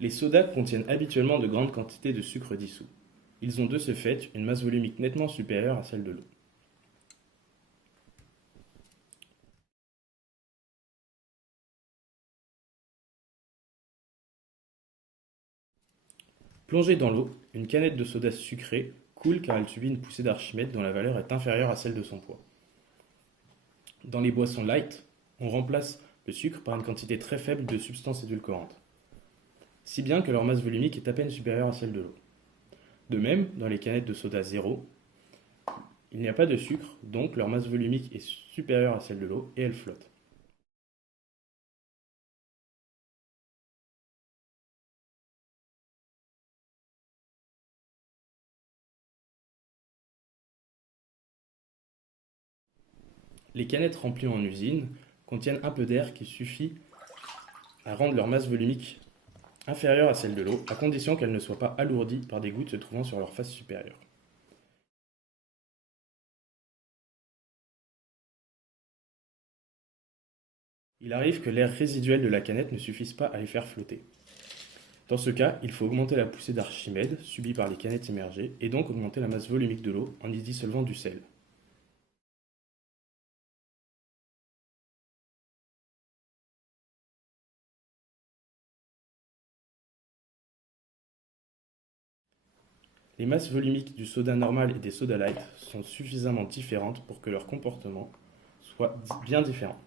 Les sodas contiennent habituellement de grandes quantités de sucre dissous. Ils ont de ce fait une masse volumique nettement supérieure à celle de l'eau. Plongée dans l'eau, une canette de soda sucrée coule car elle subit une poussée d'Archimède dont la valeur est inférieure à celle de son poids. Dans les boissons light, on remplace le sucre par une quantité très faible de substances édulcorantes, si bien que leur masse volumique est à peine supérieure à celle de l'eau. De même, dans les canettes de soda zéro, il n'y a pas de sucre, donc leur masse volumique est supérieure à celle de l'eau et elles flottent. Les canettes remplies en usine contiennent un peu d'air qui suffit à rendre leur masse volumique inférieure à celle de l'eau, à condition qu'elles ne soient pas alourdies par des gouttes se trouvant sur leur face supérieure. Il arrive que l'air résiduel de la canette ne suffise pas à les faire flotter. Dans ce cas, il faut augmenter la poussée d'Archimède subie par les canettes immergées et donc augmenter la masse volumique de l'eau en y dissolvant du sel. Les masses volumiques du soda normal et des soda light sont suffisamment différentes pour que leur comportement soit bien différent.